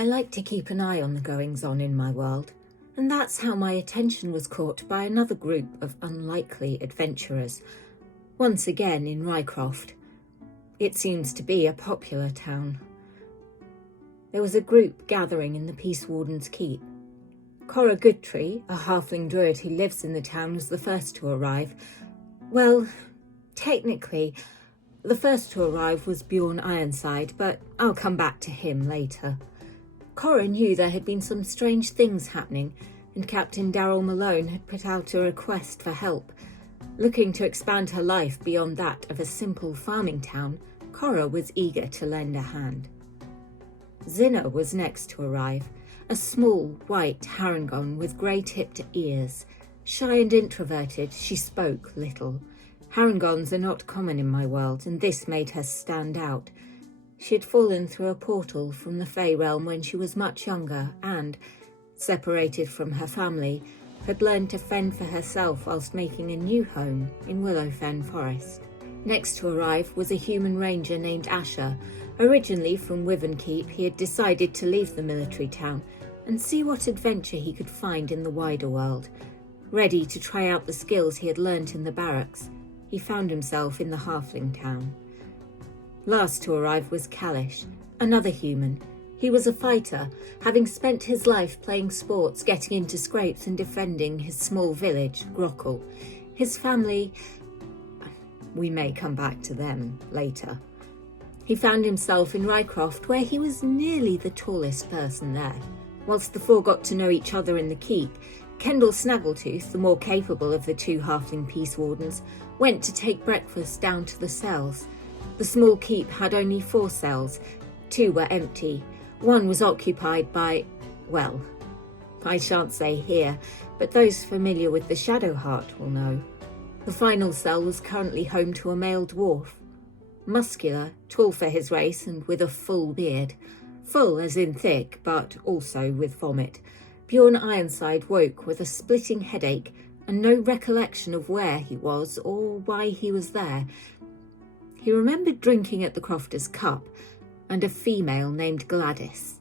I like to keep an eye on the goings-on in my world, and that's how my attention was caught by another group of unlikely adventurers, once again in Rycroft. It seems to be a popular town. There was a group gathering in the Peace Warden's Keep. Cora Goodtree, a halfling druid who lives in the town, was the first to arrive. Well, technically, the first to arrive was Bjorn Ironside, but I'll come back to him later. Cora knew there had been some strange things happening, and Captain Darrell Malone had put out a request for help. Looking to expand her life beyond that of a simple farming town, Cora was eager to lend a hand. Zinna was next to arrive, a small, white harangon with grey-tipped ears. Shy and introverted, she spoke little. Harangons are not common in my world, and this made her stand out. She had fallen through a portal from the Fey realm when she was much younger and, separated from her family, had learned to fend for herself whilst making a new home in Willowfen Forest. Next to arrive was a human ranger named Asher. Originally from Wyvern Keep, he had decided to leave the military town and see what adventure he could find in the wider world. Ready to try out the skills he had learnt in the barracks, he found himself in the halfling town. Last to arrive was Kalish, another human. He was a fighter, having spent his life playing sports, getting into scrapes and defending his small village, Grockle. His family... we may come back to them later. He found himself in Rycroft, where he was nearly the tallest person there. Whilst the four got to know each other in the keep, Kendall Snaggletooth, the more capable of the two halfling peace wardens, went to take breakfast down to the cells. The small keep had only 4 cells. 2 were empty. One was occupied by, well, I shan't say here, but those familiar with the Shadowheart will know. The final cell was currently home to a male dwarf. Muscular, tall for his race, and with a full beard. Full as in thick, but also with vomit. Bjorn Ironside woke with a splitting headache and no recollection of where he was or why he was there. He remembered drinking at the Crofter's Cup and a female named Gladys.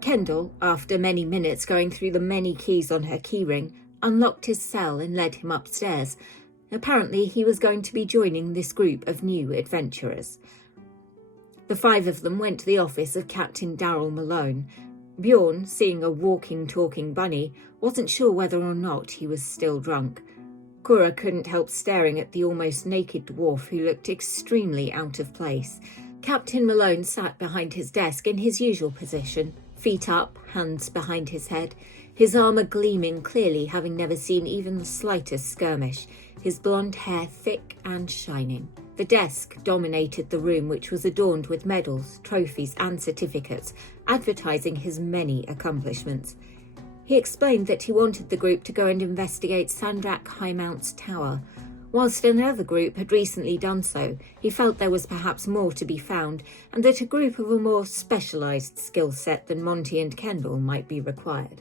Kendall, after many minutes going through the many keys on her keyring, unlocked his cell and led him upstairs. Apparently he was going to be joining this group of new adventurers. The 5 of them went to the office of Captain Darrell Malone. Bjorn, seeing a walking, talking bunny, wasn't sure whether or not he was still drunk. Cora couldn't help staring at the almost naked dwarf who looked extremely out of place. Captain Malone sat behind his desk in his usual position, feet up, hands behind his head, his armour gleaming clearly, having never seen even the slightest skirmish, his blonde hair thick and shining. The desk dominated the room, which was adorned with medals, trophies and certificates, advertising his many accomplishments. He explained that he wanted the group to go and investigate Sandrak Highmount's tower. Whilst another group had recently done so, he felt there was perhaps more to be found, and that a group of a more specialised skill set than Monty and Kendall might be required.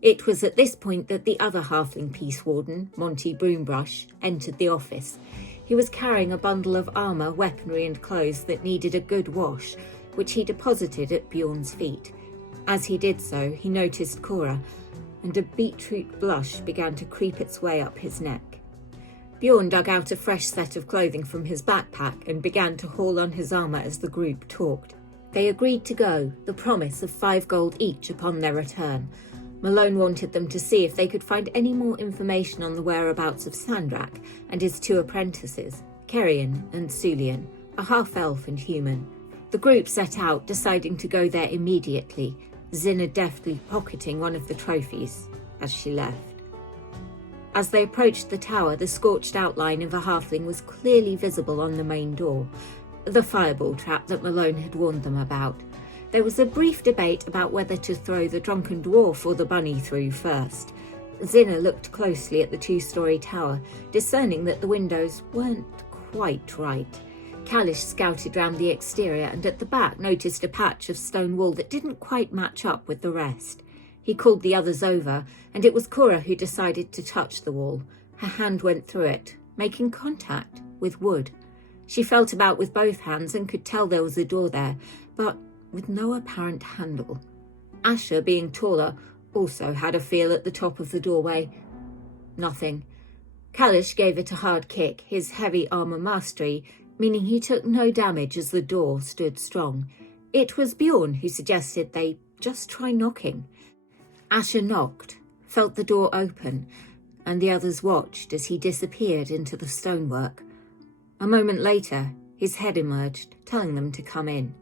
It was at this point that the other halfling peace warden, Monty Broombrush, entered the office. He was carrying a bundle of armour, weaponry and clothes that needed a good wash, which he deposited at Bjorn's feet. As he did so, he noticed Cora, and a beetroot blush began to creep its way up his neck. Bjorn dug out a fresh set of clothing from his backpack and began to haul on his armour as the group talked. They agreed to go, the promise of 5 gold each upon their return. Malone wanted them to see if they could find any more information on the whereabouts of Sandrak and his 2 apprentices, Kerrion and Sulian, a half-elf and human. The group set out, deciding to go there immediately, Zinna deftly pocketing one of the trophies as she left. As they approached the tower, the scorched outline of a halfling was clearly visible on the main door, the fireball trap that Malone had warned them about. There was a brief debate about whether to throw the drunken dwarf or the bunny through first. Zinna looked closely at the 2-storey tower, discerning that the windows weren't quite right. Kalish scouted round the exterior and at the back noticed a patch of stone wall that didn't quite match up with the rest. He called the others over, and it was Cora who decided to touch the wall. Her hand went through it, making contact with wood. She felt about with both hands and could tell there was a door there, but with no apparent handle. Asher, being taller, also had a feel at the top of the doorway. Nothing. Kalish gave it a hard kick, his heavy armor mastery meaning he took no damage as the door stood strong. It was Bjorn who suggested they just try knocking. Asher knocked, felt the door open, and the others watched as he disappeared into the stonework. A moment later, his head emerged, telling them to come in.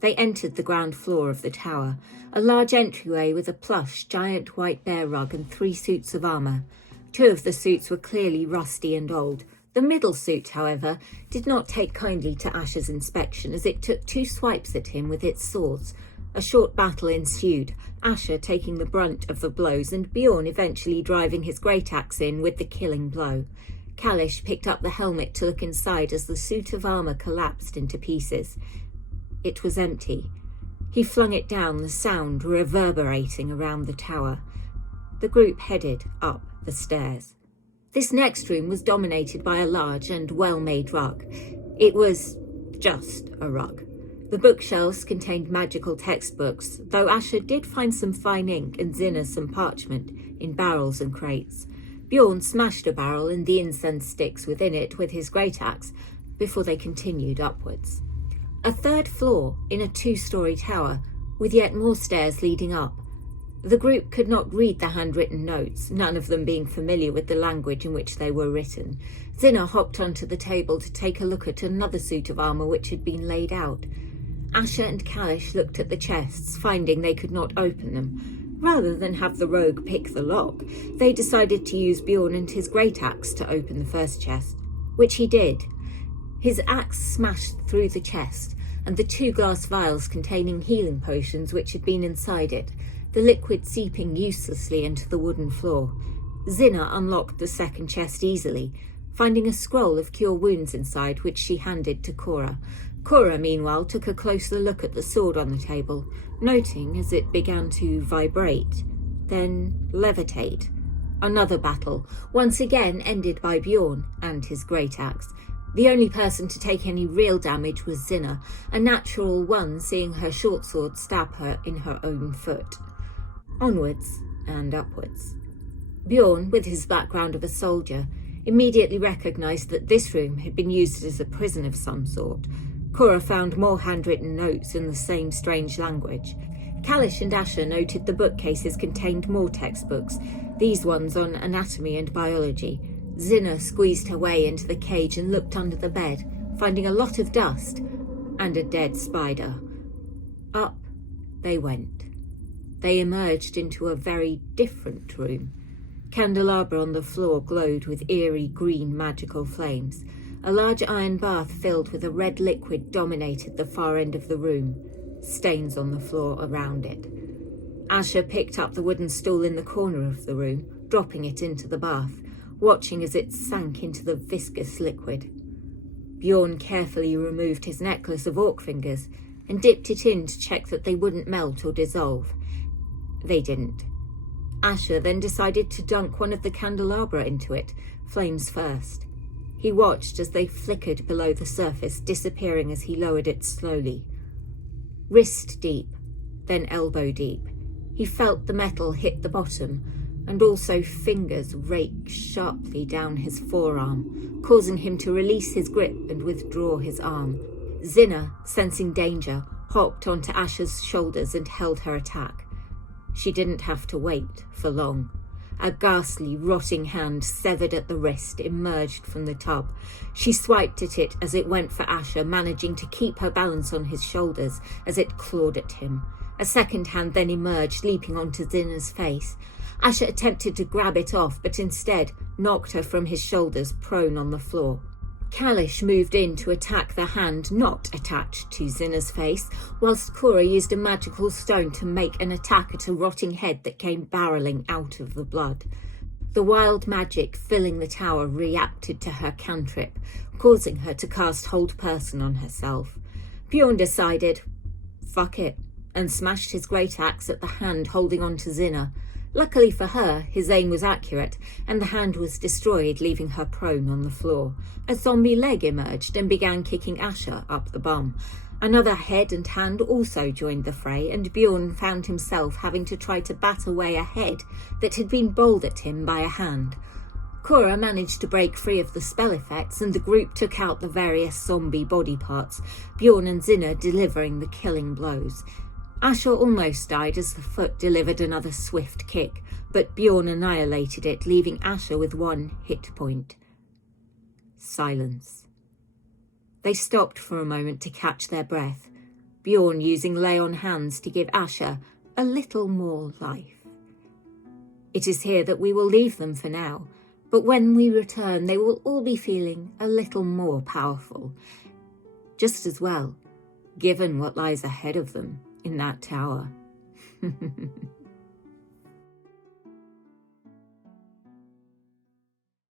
They entered the ground floor of the tower, a large entryway with a plush, giant white bear rug and 3 suits of armour. 2 of the suits were clearly rusty and old. The middle suit, however, did not take kindly to Asher's inspection as it took 2 swipes at him with its swords. A short battle ensued, Asher taking the brunt of the blows and Bjorn eventually driving his great axe in with the killing blow. Kalish picked up the helmet to look inside as the suit of armour collapsed into pieces. It was empty. He flung it down, the sound reverberating around the tower. The group headed up the stairs. This next room was dominated by a large and well-made rug. It was just a rug. The bookshelves contained magical textbooks, though Asher did find some fine ink and Zinna some parchment in barrels and crates. Bjorn smashed a barrel and the incense sticks within it with his great axe before they continued upwards. A 3rd floor in a 2-story tower, with yet more stairs leading up. The group could not read the handwritten notes, none of them being familiar with the language in which they were written. Zinna hopped onto the table to take a look at another suit of armour which had been laid out. Asher and Kalish looked at the chests, finding they could not open them. Rather than have the rogue pick the lock, they decided to use Bjorn and his great axe to open the first chest, which he did. His axe smashed through the chest, and the 2 glass vials containing healing potions which had been inside it, the liquid seeping uselessly into the wooden floor. Zinna unlocked the second chest easily, finding a scroll of cure wounds inside which she handed to Cora. Cora, meanwhile, took a closer look at the sword on the table, noting as it began to vibrate, then levitate. Another battle, once again ended by Bjorn and his great axe. The only person to take any real damage was Zinna, a natural one seeing her short sword stab her in her own foot. Onwards and upwards. Bjorn, with his background of a soldier, immediately recognised that this room had been used as a prison of some sort. Cora found more handwritten notes in the same strange language. Kalish and Asher noted the bookcases contained more textbooks, these ones on anatomy and biology. Zinna squeezed her way into the cage and looked under the bed, finding a lot of dust and a dead spider. Up they went. They emerged into a very different room. Candelabra on the floor glowed with eerie green magical flames. A large iron bath filled with a red liquid dominated the far end of the room, stains on the floor around it. Asher picked up the wooden stool in the corner of the room, dropping it into the bath, watching as it sank into the viscous liquid. Bjorn carefully removed his necklace of orc fingers and dipped it in to check that they wouldn't melt or dissolve. They didn't. Asher then decided to dunk one of the candelabra into it, flames first. He watched as they flickered below the surface, disappearing as he lowered it slowly. Wrist deep, then elbow deep. He felt the metal hit the bottom, and also fingers rake sharply down his forearm, causing him to release his grip and withdraw his arm. Zinna, sensing danger, hopped onto Asher's shoulders and held her attack. She didn't have to wait for long. A ghastly, rotting hand severed at the wrist emerged from the tub. She swiped at it as it went for Asher, managing to keep her balance on his shoulders as it clawed at him. A second hand then emerged, leaping onto Zinna's face. Asher attempted to grab it off, but instead knocked her from his shoulders, prone on the floor. Kalish moved in to attack the hand not attached to Zinna's face, whilst Cora used a magical stone to make an attack at a rotting head that came barrelling out of the blood. The wild magic filling the tower reacted to her cantrip, causing her to cast Hold Person on herself. Bjorn decided, fuck it, and smashed his great axe at the hand holding on to Zinna. Luckily for her, his aim was accurate, and the hand was destroyed, leaving her prone on the floor. A zombie leg emerged and began kicking Asher up the bum. Another head and hand also joined the fray, and Bjorn found himself having to try to bat away a head that had been bowled at him by a hand. Cora managed to break free of the spell effects, and the group took out the various zombie body parts, Bjorn and Zinna delivering the killing blows. Asher almost died as the foot delivered another swift kick, but Bjorn annihilated it, leaving Asher with 1 hit point. Silence. They stopped for a moment to catch their breath, Bjorn using lay on hands to give Asher a little more life. It is here that we will leave them for now, but when we return they will all be feeling a little more powerful. Just as well, given what lies ahead of them in that tower.